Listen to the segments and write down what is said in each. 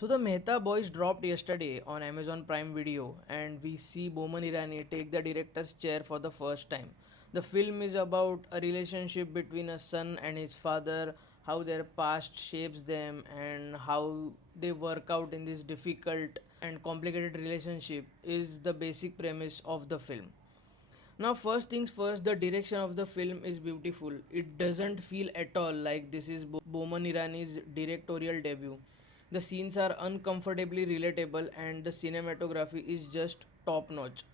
So the Mehta Boys dropped yesterday on Amazon Prime Video, and we see Boman Irani take the director's chair for the first time. The film is about a relationship between a son and his father, how their past shapes them, and how they work out in this difficult and complicated relationship is the basic premise of the film. Now, first things first, the direction of the film is beautiful. It doesn't feel at all like this is Boman Irani's directorial debut. The scenes are uncomfortably relatable and the cinematography is just top notch.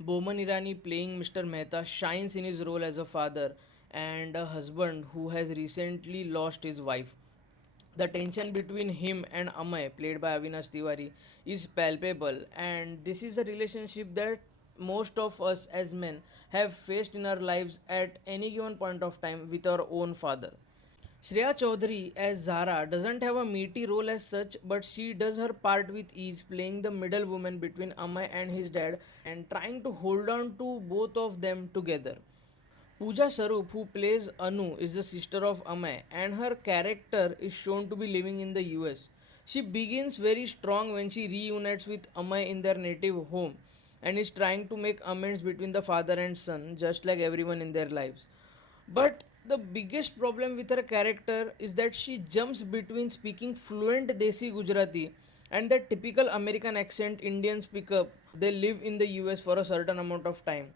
Boman Irani playing Mr. Mehta shines in his role as a father and a husband who has recently lost his wife. The tension between him and Amay, played by Avinash Tiwary, is palpable, and this is a relationship that most of us as men have faced in our lives at any given point of time with our own father. Shreya Chaudhary as Zara doesn't have a meaty role as such, but she does her part with ease, playing the middle woman between Amay and his dad and trying to hold on to both of them together. Pooja Sarup, who plays Anu, is the sister of Amay, and her character is shown to be living in the US. She begins very strong when she reunites with Amay in their native home and is trying to make amends between the father and son, just like everyone in their lives. But the biggest problem with her character is that she jumps between speaking fluent Desi Gujarati and that typical American accent Indians pick up. They live in the US for a certain amount of time.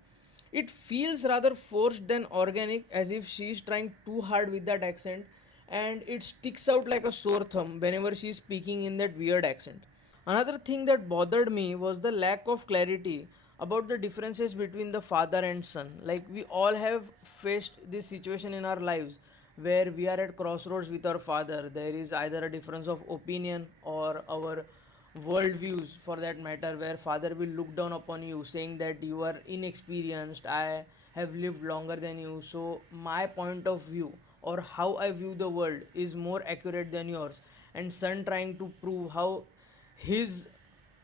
It feels rather forced than organic, as if she is trying too hard with that accent, and it sticks out like a sore thumb whenever she is speaking in that weird accent. Another thing that bothered me was the lack of clarity about the differences between the father and son. Like, we all have faced this situation in our lives where we are at crossroads with our father. There is either a difference of opinion or our worldviews for that matter, where father will look down upon you saying that you are inexperienced, I have lived longer than you, so my point of view or how I view the world is more accurate than yours, and son trying to prove how his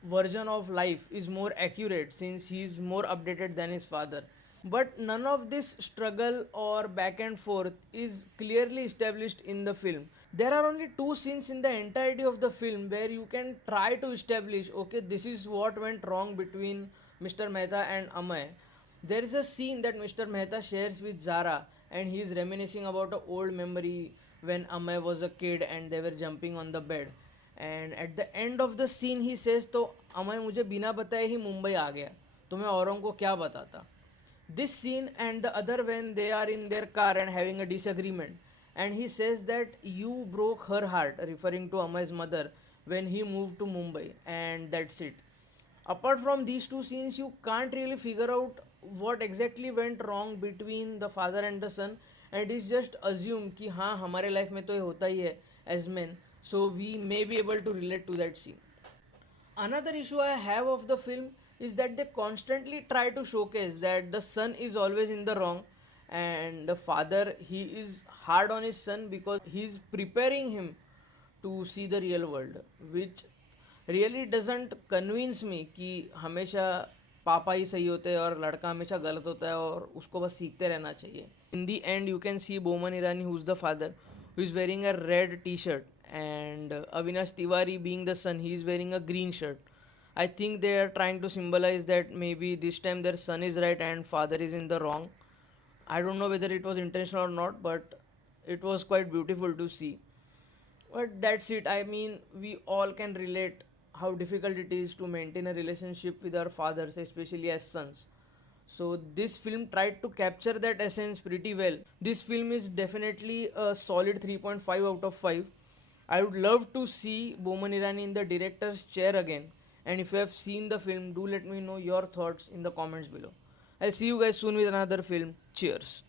version of life is more accurate since he is more updated than his father. But none of this struggle or back and forth is clearly established in the film. There are only two scenes in the entirety of the film where you can try to establish, okay, this is what went wrong between Mr. Mehta and Amay. There is a scene that Mr. Mehta shares with Zara, and he is reminiscing about an old memory when Amay was a kid and they were jumping on the bed. And at the end of the scene he says, तो अमय मुझे बिना बताए ही मुंबई आ गया, तो मैं औरों को क्या बताता. This scene and the other when they are in their car and having a disagreement, and he says that you broke her heart, referring to Amay's mother, when he moved to Mumbai, and that's it. Apart from these two scenes, you can't really figure out what exactly went wrong between the father and the son, and it is just assumed कि हाँ हमारे life में तो ये होता ही है as men, so we may be able to relate to that scene. Another issue I have of the film is that they constantly try to showcase that the son is always in the wrong, and the father, he is hard on his son because he is preparing him to see the real world, which really doesn't convince me कि हमेशा पापा ही सही होते हैं और लड़का हमेशा गलत होता है और उसको बस सीखते रहना चाहिए. In the end, you can see Boman Irani, who's the father, who is wearing a red t-shirt, and Avinash Tiwary, being the son, he is wearing a green shirt. I think they are trying to symbolize that maybe this time their son is right and father is in the wrong. I don't know whether it was intentional or not, but it was quite beautiful to see. But that's it. I mean, we all can relate how difficult it is to maintain a relationship with our fathers, especially as sons. So this film tried to capture that essence pretty well. This film is definitely a solid 3.5 out of 5. I would love to see Boman Irani in the director's chair again. And if you have seen the film, do let me know your thoughts in the comments below. I'll see you guys soon with another film. Cheers.